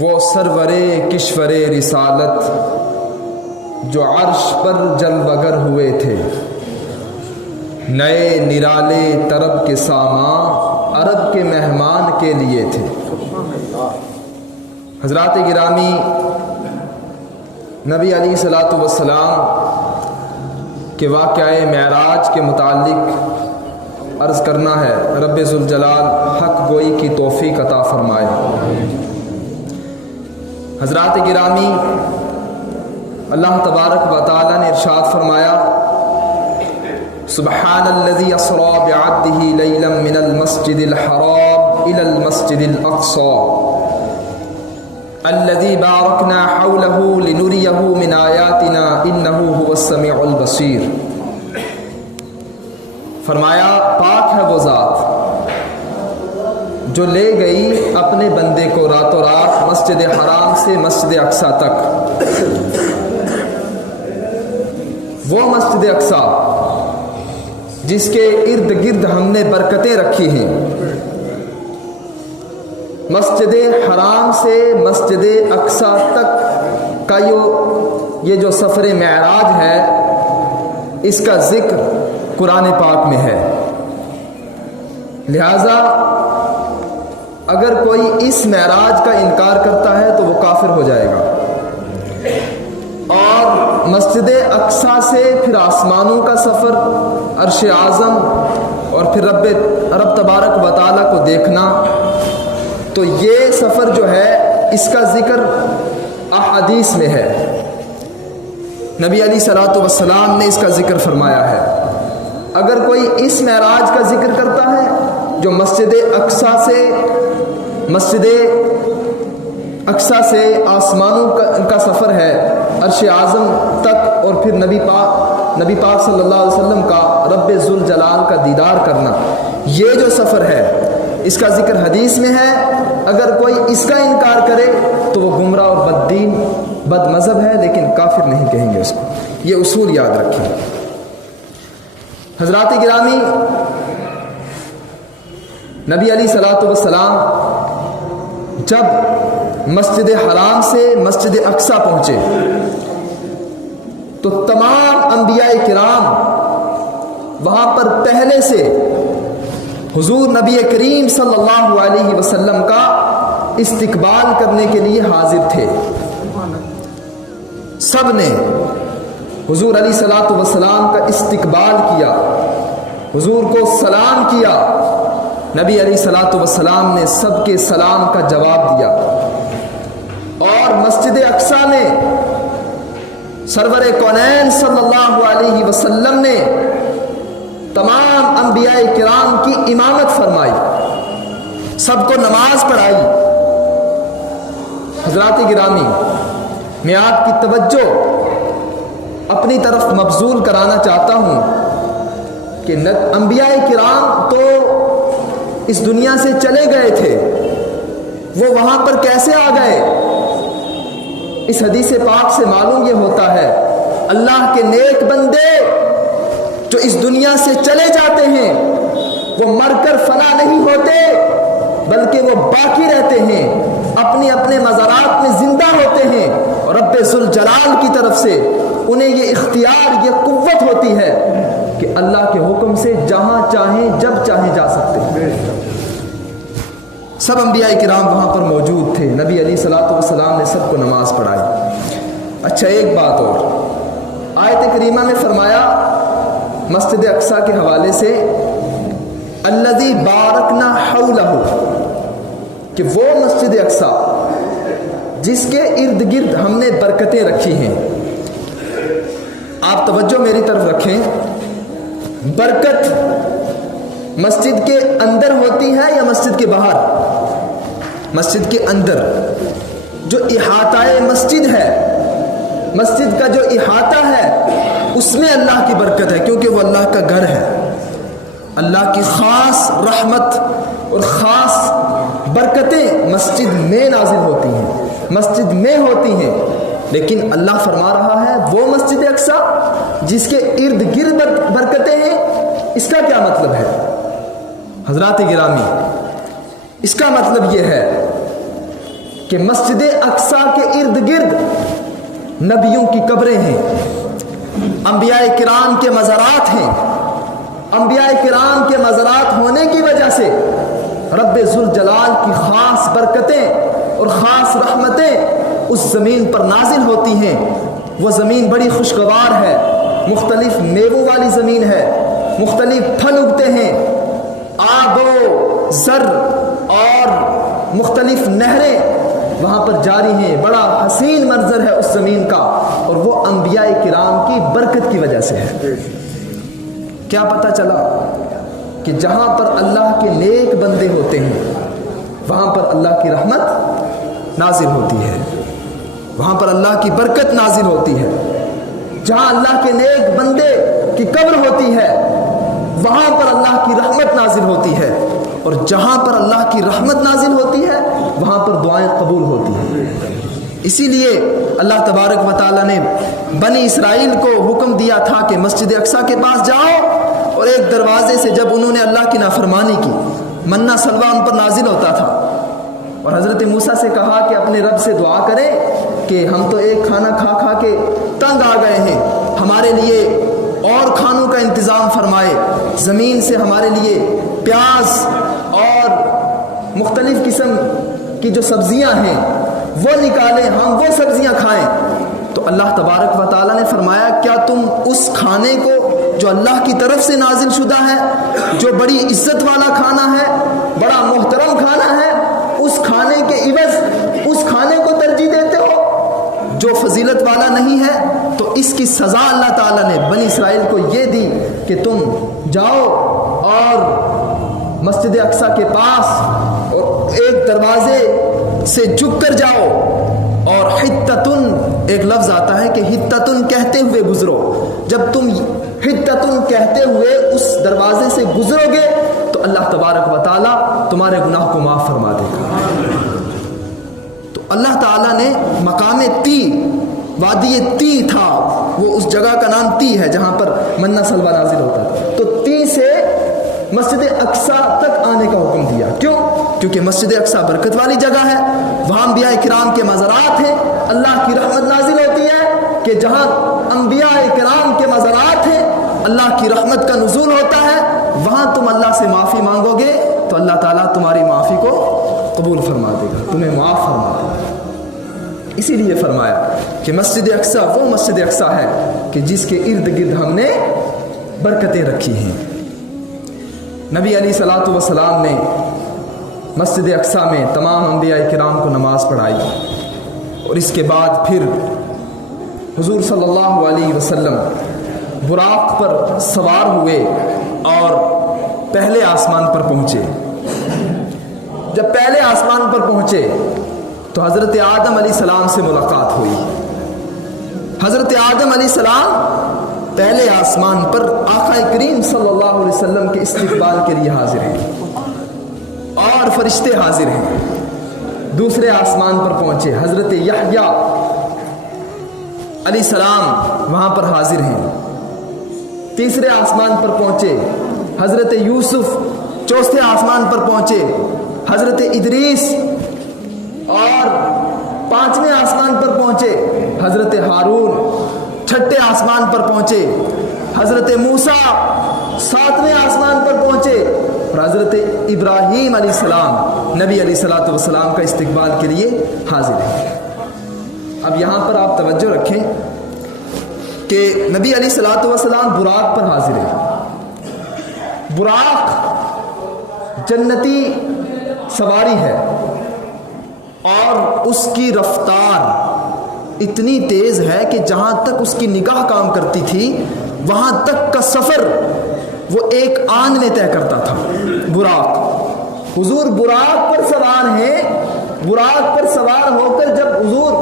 وہ سرورے کشور رسالت جو عرش پر جلوگر ہوئے تھے، نئے نرالے طرب کے سامان عرب کے مہمان کے لیے تھے۔ حضرات گرامی، نبی علیہ الصلوۃ والسلام کے واقعہ معراج کے متعلق عرض کرنا ہے۔ رب ذوالجلال حق گوئی کی توفیق عطا فرمائے۔ حضرات گرامی، اللہ تبارک و تعالی نے ارشاد فرمایا، سبحان الذی اسری بعبدہ لیلا من المسجد الحرام الی المسجد الاقصی الذی بارکنا حولہ لنریہ من آیاتنا انہ هو السمیع البصیر۔ فرمایا پاک ہے وہ ذات جو لے گئی اپنے بندے کو راتوں رات مسجد حرام سے مسجد اقصی تک۔ وہ مسجد اقصی جس کے ارد گرد ہم نے برکتیں رکھی ہیں، مسجد حرام سے مسجد اقصی تک کا یہ جو سفر معراج ہے، اس کا ذکر قرآن پاک میں ہے۔ لہذا اگر کوئی اس معراج کا انکار کرتا ہے تو وہ کافر ہو جائے گا، اور مسجد اقصی سے پھر آسمانوں کا سفر، عرش اعظم، اور پھر رب تبارک و تعالیٰ کو دیکھنا، تو یہ سفر جو ہے اس کا ذکر احادیث میں ہے۔ نبی علیہ الصلوۃ والسلام نے اس کا ذکر فرمایا ہے۔ اگر کوئی اس معراج کا ذکر کرتا ہے جو مسجد اقصی سے آسمانوں کا سفر ہے، عرش اعظم تک، اور پھر نبی پاک صلی اللہ علیہ وسلم کا رب ذوالجلال کا دیدار کرنا، یہ جو سفر ہے اس کا ذکر حدیث میں ہے۔ اگر کوئی اس کا انکار کرے تو وہ گمراہ اور بددین بد مذہب ہے، لیکن کافر نہیں کہیں گے اس کو۔ یہ اصول یاد رکھیں۔ حضرات گرامی، نبی علیہ الصلوۃ والسلام جب مسجد حرام سے مسجد اقصی پہنچے تو تمام انبیاء کرام وہاں پر پہلے سے حضور نبی کریم صلی اللہ علیہ وسلم کا استقبال کرنے کے لیے حاضر تھے۔ سب نے حضور علیہ الصلوۃ والسلام کا استقبال کیا، حضور کو سلام کیا۔ نبی علیہ الصلوۃ والسلام نے سب کے سلام کا جواب دیا، اور مسجد اقصی میں سرور کونین صلی اللہ علیہ وسلم نے تمام انبیاء کرام کی امامت فرمائی، سب کو نماز پڑھائی۔ حضرات گرامی، میں آپ کی توجہ اپنی طرف مبذول کرانا چاہتا ہوں کہ انبیاء کرام تو اس دنیا سے چلے گئے تھے، وہ وہاں پر کیسے آ گئے؟ اس حدیث پاک سے معلوم یہ ہوتا ہے اللہ کے نیک بندے جو اس دنیا سے چلے جاتے ہیں وہ مر کر فنا نہیں ہوتے، بلکہ وہ باقی رہتے ہیں، اپنے اپنے مزارات میں زندہ ہوتے ہیں، اور رب ذوالجلال کی طرف سے انہیں یہ اختیار، یہ قوت ہوتی ہے کہ اللہ کے حکم سے جہاں چاہیں جب چاہیں جا سکتے ہیں۔ سب انبیاء کرام وہاں پر موجود تھے، نبی علیہ الصلوۃ والسلام نے سب کو نماز پڑھائی۔ اچھا، ایک بات اور، آیت کریمہ میں فرمایا مسجد اقصی کے حوالے سے الذی بارکنا حولہ، کہ وہ مسجد اقصی جس کے ارد گرد ہم نے برکتیں رکھی ہیں۔ آپ توجہ میری طرف رکھیں، برکت مسجد کے اندر ہوتی ہے یا مسجد کے باہر؟ مسجد کے اندر جو احاطہ مسجد ہے، مسجد کا جو احاطہ ہے، اس میں اللہ کی برکت ہے، کیونکہ وہ اللہ کا گھر ہے۔ اللہ کی خاص رحمت اور خاص برکتیں مسجد میں نازل ہوتی ہیں، مسجد میں ہوتی ہیں۔ لیکن اللہ فرما رہا ہے وہ مسجد اقصی جس کے ارد گرد برکتیں ہیں، اس کا کیا مطلب ہے؟ حضرات گرامی، اس کا مطلب یہ ہے کہ مسجد اقصی کے ارد گرد نبیوں کی قبریں ہیں، انبیاء کرام کے مزارات ہیں۔ انبیاء کرام کے مزارات ہونے کی وجہ سے رب ذوالجلال کی خاص برکتیں اور خاص رحمتیں اس زمین پر نازل ہوتی ہیں۔ وہ زمین بڑی خوشگوار ہے، مختلف میووں والی زمین ہے، مختلف پھل اگتے ہیں، آب و زر اور مختلف نہریں وہاں پر جاری ہیں۔ بڑا حسین منظر ہے اس زمین کا، اور وہ انبیاء کرام کی برکت کی وجہ سے ہے۔ کیا پتہ چلا کہ جہاں پر اللہ کے نیک بندے ہوتے ہیں وہاں پر اللہ کی رحمت نازل ہوتی ہے، وہاں پر اللہ کی برکت نازل ہوتی ہے۔ جہاں اللہ کے نیک بندے کی قبر ہوتی ہے وہاں پر اللہ کی رحمت نازل ہوتی ہے، اور جہاں پر اللہ کی رحمت نازل ہوتی ہے وہاں پر دعائیں قبول ہوتی ہیں۔ اسی لیے اللہ تبارک و تعالیٰ نے بنی اسرائیل کو حکم دیا تھا کہ مسجد اقصی کے پاس جاؤ، اور ایک دروازے سے جب انہوں نے اللہ کی نافرمانی کی منہ سلوہ ان پر نازل ہوتا تھا، اور حضرت موسیٰ سے کہا کہ اپنے رب سے دعا کریں کہ ہم تو ایک کھانا کھا کھا کے تنگ آ گئے ہیں، ہمارے لیے اور کھانوں کا انتظام فرمائے، زمین سے ہمارے لیے پیاز اور مختلف قسم کی جو سبزیاں ہیں وہ نکالیں، ہم وہ سبزیاں کھائیں۔ تو اللہ تبارک و تعالیٰ نے فرمایا کیا تم اس کھانے کو جو اللہ کی طرف سے نازل شدہ ہے، جو بڑی عزت والا کھانا ہے، بڑا محترم کھانا ہے، اس کھانے کے عوض اس کھانے کو ترجیح دیتے ہو جو فضیلت والا نہیں ہے؟ تو اس کی سزا اللہ تعالیٰ نے بنی اسرائیل کو یہ دی کہ تم جاؤ اور مسجد اقصی کے پاس اور ایک دروازے سے جھک کر جاؤ، اور حتتن ایک لفظ آتا ہے کہ حتتن کہتے ہوئے گزرو۔ جب تم حتتن کہتے ہوئے اس دروازے سے گزرو گے تو اللہ تبارک و تعالیٰ تمہارے گناہ کو معاف فرما دے گا۔ تو اللہ تعالیٰ نے مقام تی، وادی تی تھا، وہ اس جگہ کا نام تی ہے جہاں پر منہ سلوہ نازل ہوتا تھا، تو تی سے مسجد اقصی تک آنے کا حکم دیا۔ کیوں؟ کیونکہ مسجد اقصی برکت والی جگہ ہے، وہاں انبیاء کرام کے مزارات ہیں، اللہ کی رحمت نازل ہوتی ہے کہ جہاں انبیاء کرام کے مزارات ہیں اللہ کی رحمت کا نزول ہوتا ہے، وہاں تم اللہ سے معافی مانگو گے تو اللہ تعالیٰ تمہاری معافی کو قبول فرما دے گا، تمہیں معاف فرما دے گا۔ اسی لیے فرمایا کہ مسجد اقصی وہ مسجد اقصی ہے کہ جس کے ارد گرد ہم نے برکتیں رکھی ہیں۔ نبی علیہ الصلوۃ والسلام نے مسجد اقصی میں تمام انبیاء کرام کو نماز پڑھائی، اور اس کے بعد پھر حضور صلی اللہ علیہ وسلم براق پر سوار ہوئے اور پہلے آسمان پر پہنچے۔ جب پہلے آسمان پر پہنچے تو حضرت آدم علیہ السلام سے ملاقات ہوئی۔ حضرت آدم علیہ السلام پہلے آسمان پر آقا کریم صلی اللہ علیہ وسلم کے استقبال کے لیے حاضر ہیں، اور فرشتے حاضر ہیں۔ دوسرے آسمان پر پہنچے، حضرت یحییٰ علیہ السلام وہاں پر حاضر ہیں۔ تیسرے آسمان پر پہنچے حضرت یوسف، چوتھے آسمان پر پہنچے حضرت ادریس، اور پانچویں آسمان پر پہنچے حضرت ہارون، چھٹے آسمان پر پہنچے حضرت موسیٰ، ساتویں آسمان پر پہنچے اور حضرت ابراہیم علیہ السلام نبی علیہ الصلوۃ والسلام کا استقبال کے لیے حاضر ہیں۔ اب یہاں پر آپ توجہ رکھیں کہ نبی علیہ الصلوۃ والسلام براق پر حاضر ہیں۔ براق جنتی سواری ہے، اور اس کی رفتار اتنی تیز ہے کہ جہاں تک اس کی نگاہ کام کرتی تھی وہاں تک کا سفر وہ ایک آن میں طے کرتا تھا۔ براق، حضور براق پر سوار ہیں، براق پر سوار ہو کر جب حضور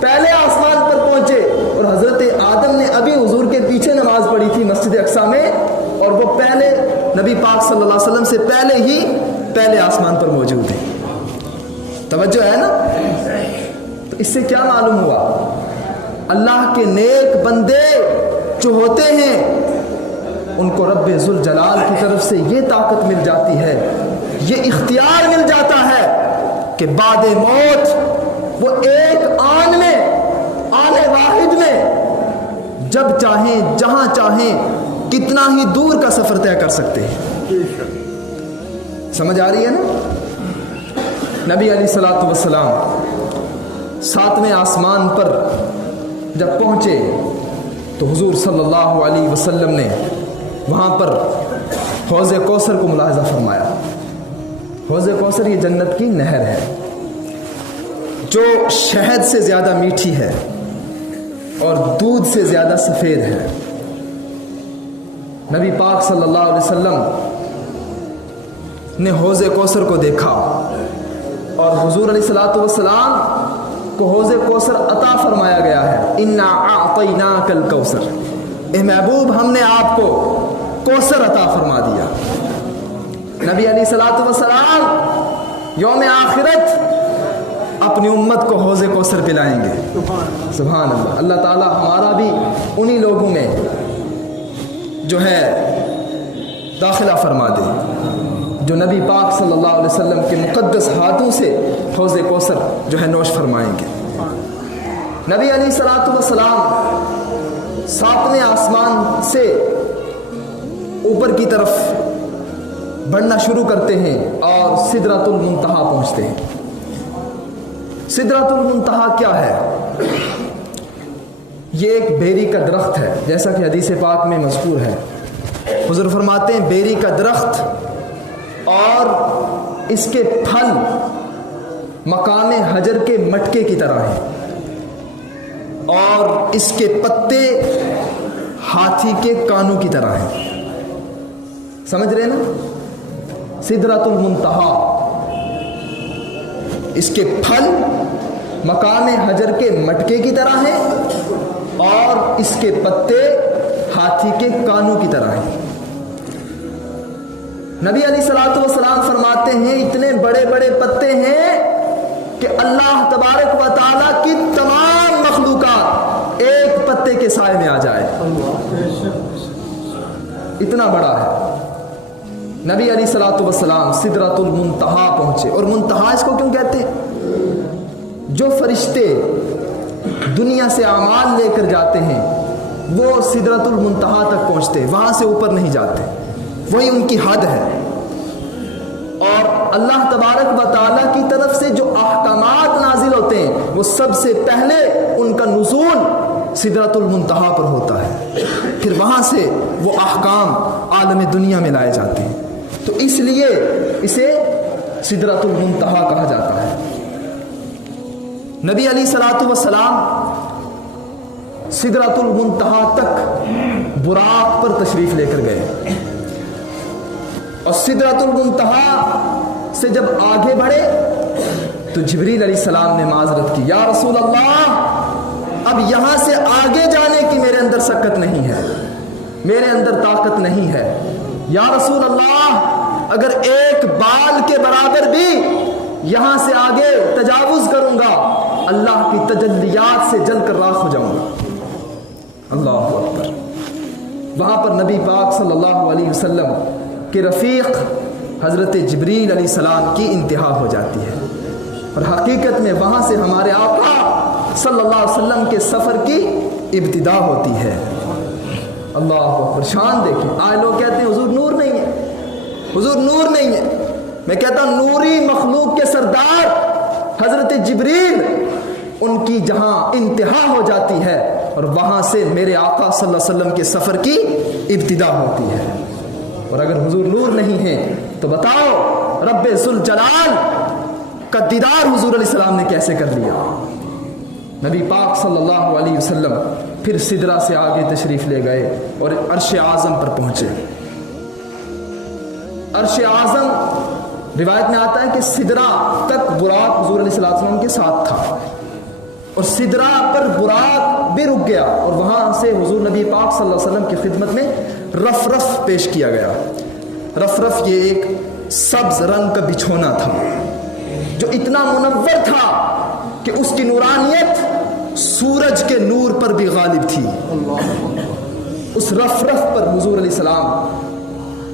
پہلے آسمان پر پہنچے، اور حضرت آدم نے ابھی حضور کے پیچھے نماز پڑھی تھی مسجد اقصی میں، اور وہ پہلے نبی پاک صلی اللہ علیہ وسلم سے پہلے ہی پہلے آسمان پر موجود ہیں۔ توجہ ہے نا؟ تو اس سے کیا معلوم ہوا؟ اللہ کے نیک بندے جو ہوتے ہیں ان کو رب ذوالجلال کی طرف سے یہ طاقت مل جاتی ہے، یہ اختیار مل جاتا ہے کہ بعد موت وہ ایک آن میں، آن واحد میں جب چاہیں جہاں چاہیں کتنا ہی دور کا سفر طے کر سکتے ہیں۔ سمجھ آ رہی ہے نا؟ نبی علیہ الصلوۃ والسلام 7ویں آسمان پر جب پہنچے تو حضور صلی اللہ علیہ وسلم نے وہاں پر حوض کوثر کو ملاحظہ فرمایا۔ حوض کوثر یہ جنت کی نہر ہے جو شہد سے زیادہ میٹھی ہے اور دودھ سے زیادہ سفید ہے۔ نبی پاک صلی اللہ علیہ وسلم نے حوض کوثر کو دیکھا اور حضور علیہ الصلوۃ والسلام کو حوض کوثر عطا فرمایا گیا ہے۔ انا اعطیناک الکوثر، اے محبوب ہم نے آپ کو کوثر عطا فرما دیا۔ نبی علیہ الصلوۃ والسلام یوم آخرت اپنی امت کو حوض کوثر پلائیں گے۔ سبحان اللہ۔ اللہ تعالی ہمارا بھی انہی لوگوں میں جو ہے داخلہ فرما دے جو نبی پاک صلی اللہ علیہ وسلم کے مقدس ہاتھوں سے حوض کوثر جو ہے نوش فرمائیں گے۔ نبی علیہ الصلوۃ والسلام 7ویں آسمان سے اوپر کی طرف بڑھنا شروع کرتے ہیں اور سدرۃ المنتہا پہنچتے ہیں۔ سدرۃ المنتہا کیا ہے؟ یہ ایک بیری کا درخت ہے، جیسا کہ حدیث پاک میں مذکور ہے۔ حضور فرماتے ہیں بیری کا درخت اور اس کے پھل مقام حجر کے مٹکے کی طرح ہیں اور اس کے پتے ہاتھی کے کانوں کی طرح ہیں۔ سمجھ رہے نا؟ سدرۃ المنتہا، اس کے پھل مقام حجر کے مٹکے کی طرح ہیں اور اس کے پتے ہاتھی کے کانوں کی طرح ہیں۔ نبی علیہ الصلوۃ والسلام فرماتے ہیں اتنے بڑے بڑے پتے ہیں کہ اللہ تبارک و تعالیٰ کی تمام مخلوقات ایک پتے کے سائے میں آ جائے، اتنا بڑا ہے۔ نبی علیہ الصلوۃ والسلام سدرۃ المنتہا پہنچے، اور منتہا اس کو کیوں کہتے ہیں؟ جو فرشتے دنیا سے اعمال لے کر جاتے ہیں وہ سدرۃ المنتہا تک پہنچتے، وہاں سے اوپر نہیں جاتے، وہی ان کی حد ہے۔ اور اللہ تبارک و تعالیٰ کی طرف سے جو احکامات نازل ہوتے ہیں وہ سب سے پہلے ان کا نزول سدرۃ المنتہا پر ہوتا ہے، پھر وہاں سے وہ احکام عالم دنیا میں لائے جاتے ہیں، تو اس لیے اسے سدرۃ المنتہا کہا جاتا ہے۔ نبی علیہ الصلوۃ والسلام سدرۃ المنتہا تک براق پر تشریف لے کر گئے، اور سدرۃ المنتہا سے جب آگے بڑھے تو جبریل علیہ السلام نے معذرت کی، یا رسول اللہ اب یہاں سے آگے جانے کی میرے اندر سکت نہیں ہے، میرے اندر طاقت نہیں ہے، یا رسول اللہ اگر ایک بال کے برابر بھی یہاں سے آگے تجاوز کروں گا اللہ کی تجلیات سے جل کر راکھ ہو جاؤں گا۔ اللہ اکبر۔ وہاں پر نبی پاک صلی اللہ علیہ وسلم کہ رفیق حضرت جبریل علیہ السلام کی انتہا ہو جاتی ہے، اور حقیقت میں وہاں سے ہمارے آقا صلی اللہ علیہ وسلم کے سفر کی ابتدا ہوتی ہے۔ اللہ اکبر، شان دیکھیں۔ آج لوگ کہتے ہیں حضور نور نہیں ہے، حضور نور نہیں ہے۔ میں کہتا ہوں نوری مخلوق کے سردار حضرت جبریل ان کی جہاں انتہا ہو جاتی ہے اور وہاں سے میرے آقا صلی اللہ علیہ وسلم کے سفر کی ابتدا ہوتی ہے۔ اور اگر حضور نور نہیں ہے تو بتاؤ رب ذوالجلال کا دیدار حضور علیہ السلام نے کیسے کر لیا؟ نبی پاک صلی اللہ علیہ وسلم پھر سدرہ سے آگے تشریف لے گئے اور عرش اعظم پر پہنچے۔ عرش اعظم روایت میں آتا ہے کہ سدرہ تک براق حضور علیہ السلام کے ساتھ تھا، اور سدرہ پر براق بھی رک گیا، اور وہاں سے حضور نبی پاک صلی اللہ علیہ وسلم کی خدمت میں رفرف پیش کیا گیا۔ رفرف یہ ایک سبز رنگ کا بچھونا تھا جو اتنا منور تھا کہ اس کی نورانیت سورج کے نور پر بھی غالب تھی۔ اس رفرف پر حضور علیہ السلام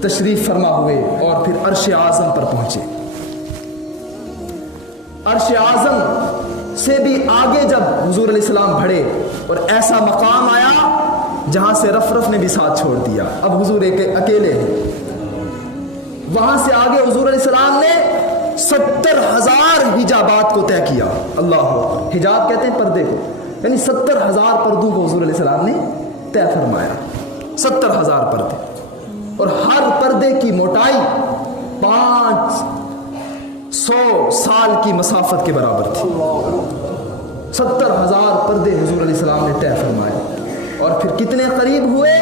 تشریف فرما ہوئے اور پھر عرش اعظم پر پہنچے۔ عرش اعظم سے بھی آگے جب حضور علیہ السلام بڑھے اور ایسا مقام آیا جہاں سے رف نے بھی ساتھ چھوڑ دیا، اب حضور اکیلے ہیں، وہاں سے آگے حضور علیہ السلام نے 70,000 حجابات کو طے کیا۔ اللہ اکبر، حجاب کہتے ہیں پردے کو، یعنی 70,000 پردوں کو حضور علیہ السلام نے طے فرمایا، 70,000 پردے، اور ہر پردے کی موٹائی 500 سال کی مسافت کے برابر تھی۔ 70,000 پردے حضور علیہ السلام نے طے فرمائے، اور پھر کتنے قریب ہوئے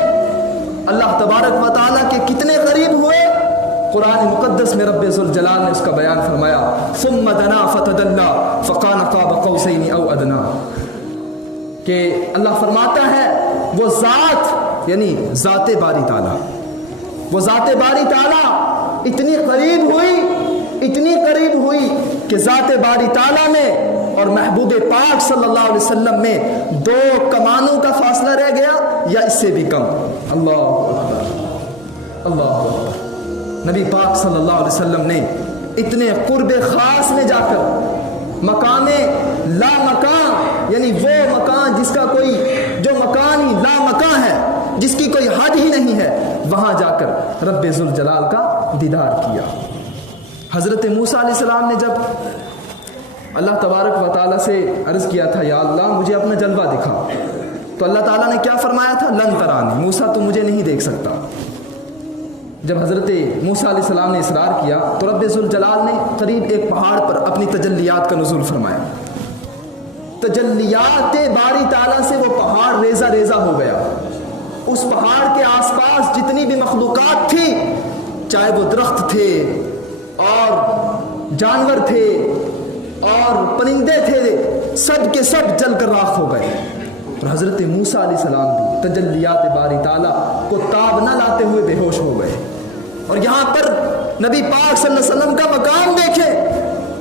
اللہ تبارک و تعالیٰ کے، کتنے قریب ہوئے؟ قرآن مقدس میں رب ذوالجلال نے اس کا بیان فرمایا، ثم دنا فتدلی فکان قاب قوسین او ادنا، کہ اللہ فرماتا ہے وہ ذات، یعنی ذات باری تعالیٰ، وہ ذات باری تعالیٰ اتنی قریب ہوئی کہ ذات باری تعالیٰ میں اور محبوب پاک صلی اللہ علیہ وسلم میں 2 کمانوں کا فاصلہ رہ گیا یا اس سے بھی کم۔ اللہ اکبر، اللہ اکبر، نبی پاک صلی اللہ علیہ وسلم نے اتنے قرب خاص میں جا کر مقام لا مکان، یعنی وہ مکان جس کا کوئی، جو مکان ہی لا مکان ہے، جس کی کوئی حد ہی نہیں ہے، وہاں جا کر رب ذوالجلال کا دیدار کیا۔ حضرت موسیٰ علیہ السلام نے جب اللہ تبارک و تعالیٰ سے عرض کیا تھا، یا اللہ مجھے اپنا جلوہ دکھا، تو اللہ تعالیٰ نے کیا فرمایا تھا؟ لن ترانی، موسیٰ تو مجھے نہیں دیکھ سکتا۔ جب حضرت موسیٰ علیہ السلام نے اصرار کیا تو رب ذوالجلال نے قریب ایک پہاڑ پر اپنی تجلیات کا نزول فرمایا، تجلیات باری تعالیٰ سے وہ پہاڑ ریزہ ریزہ ہو گیا، اس پہاڑ کے آس پاس جتنی بھی مخلوقات تھی، چاہے وہ درخت تھے اور جانور تھے اور پرندے تھے، سب کے سب جل کر راکھ ہو گئے، اور حضرت موسیٰ علیہ السلام بھی تجلیات باری تعالیٰ کو تاب نہ لاتے ہوئے بے ہوش ہو گئے۔ اور یہاں پر نبی پاک صلی اللہ علیہ وسلم کا مقام دیکھیں،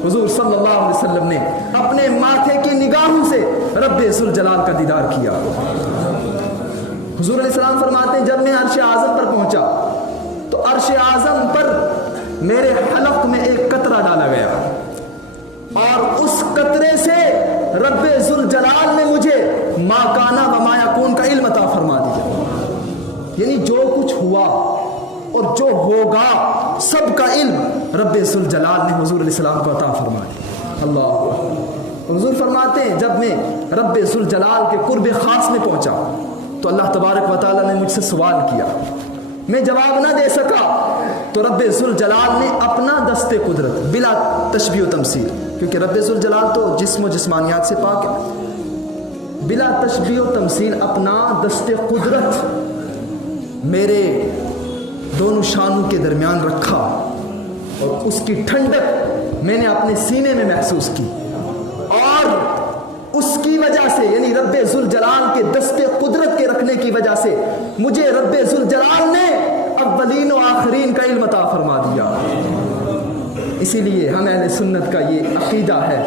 حضور صلی اللہ علیہ وسلم نے اپنے ماتھے کی نگاہوں سے رب ذوالجلال کا دیدار کیا۔ حضور علیہ السلام فرماتے ہیں جب میں عرش اعظم پر پہنچا تو عرش اعظم پر میرے حلق میں ایک قطرہ ڈالا گیا، اور اس قطرے سے رب ذوالجلال نے مجھے ما کانا و ما یکون کا علم عطا فرما دیا، یعنی جو کچھ ہوا اور جو ہوگا سب کا علم رب ذوالجلال نے حضور علیہ السلام کو عطا فرما دیا۔ اللہ، حضور فرماتے ہیں جب میں رب ذوالجلال کے قرب خاص میں پہنچا تو اللہ تبارک و تعالیٰ نے مجھ سے سوال کیا، میں جواب نہ دے سکا تو رب ذوالجلال نے اپنا دست قدرت بلا تشبیہ و تمثیل، کیونکہ رب ذوالجلال تو جسم و جسمانیات سے پاک ہے، بلا تشبیہ و تمثیل اپنا دست قدرت میرے دونوں شانوں کے درمیان رکھا، اور اس کی ٹھنڈک میں نے اپنے سینے میں محسوس کی، اور اس کی وجہ سے، یعنی رب ذوالجلال کے دست قدرت کے رکھنے کی وجہ سے مجھے رب ذوالجلال نے اولین و آخرین کا علم عطا فرما دیا۔ اسی لیے ہم اہل سنت کا یہ عقیدہ ہے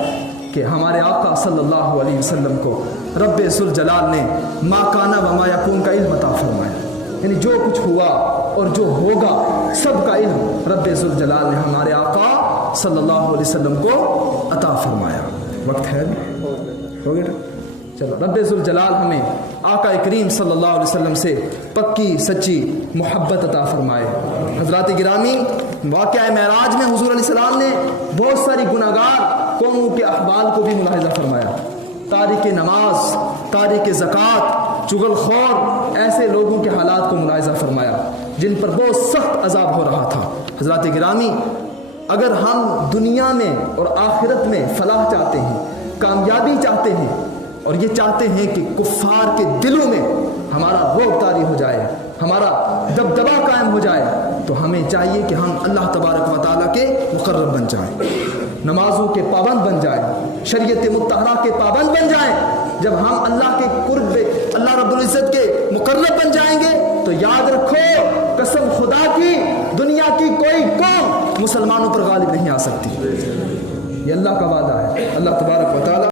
کہ ہمارے آقا صلی اللہ علیہ وسلم کو رب ذوالجلال نے ما کانا و ما یکون کا علم عطا فرمایا، یعنی جو کچھ ہوا اور جو ہوگا سب کا علم رب ذوالجلال نے ہمارے آقا صلی اللہ علیہ وسلم کو عطا فرمایا۔ وقت ہے ہو گیا، چلو رب ذوالجلال ہمیں آقا کریم صلی اللہ علیہ وسلم سے پکی سچی محبت عطا فرمائے۔ حضرات گرامی، واقعہ معراج میں حضور علیہ السلام نے بہت ساری گناہگار قوموں کے احوال کو بھی ملاحظہ فرمایا، تارک نماز، تارک زکوٰۃ، چغل خور، ایسے لوگوں کے حالات کو ملاحظہ فرمایا جن پر بہت سخت عذاب ہو رہا تھا۔ حضرات گرامی، اگر ہم دنیا میں اور آخرت میں فلاح چاہتے ہیں، کامیابی چاہتے ہیں، اور یہ چاہتے ہیں کہ کفار کے دلوں میں ہمارا رعب طاری ہو جائے، ہمارا دبدبا قائم ہو جائے، تو ہمیں چاہیے کہ ہم اللہ تبارک و تعالیٰ کے مقرب بن جائیں، نمازوں کے پابند بن جائیں، شریعت مطہرہ کے پابند بن جائیں۔ جب ہم اللہ کے قرب، اللہ رب العزت کے مقرب بن جائیں گے تو یاد رکھو، قسم خدا کی، دنیا کی کوئی قوم مسلمانوں پر غالب نہیں آ سکتی، یہ اللہ کا وعدہ ہے۔ اللہ تبارک و تعالیٰ